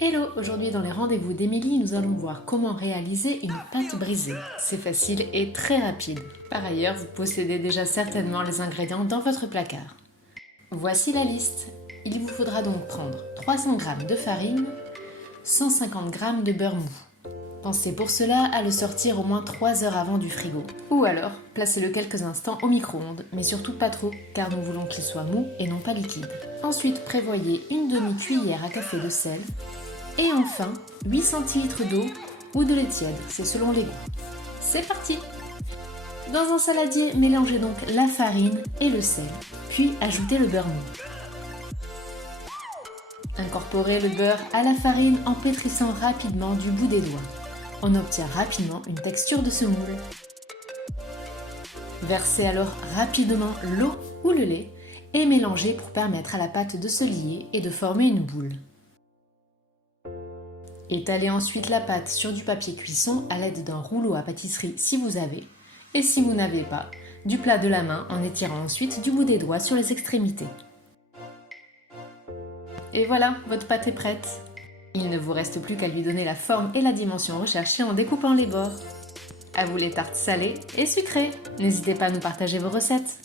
Hello, aujourd'hui dans les rendez-vous d'Émilie, nous allons voir comment réaliser une pâte brisée. C'est facile et très rapide. Par ailleurs, vous possédez déjà certainement les ingrédients dans votre placard. Voici la liste. Il vous faudra donc prendre 300 g de farine, 150 g de beurre mou. Pensez pour cela à le sortir au moins 3 heures avant du frigo. Ou alors, placez-le quelques instants au micro-ondes, mais surtout pas trop, car nous voulons qu'il soit mou et non pas liquide. Ensuite, prévoyez une demi-cuillère à café de sel. Et enfin, 8 centilitres d'eau ou de lait tiède, c'est selon les goûts. C'est parti! Dans un saladier, mélangez donc la farine et le sel, puis ajoutez le beurre mou. Incorporez le beurre à la farine en pétrissant rapidement du bout des doigts. On obtient rapidement une texture de semoule. Versez alors rapidement l'eau ou le lait et mélangez pour permettre à la pâte de se lier et de former une boule. Étalez ensuite la pâte sur du papier cuisson à l'aide d'un rouleau à pâtisserie si vous avez, et si vous n'avez pas, du plat de la main en étirant ensuite du bout des doigts sur les extrémités. Et voilà, votre pâte est prête. Il ne vous reste plus qu'à lui donner la forme et la dimension recherchée en découpant les bords. À vous les tartes salées et sucrées. N'hésitez pas à nous partager vos recettes.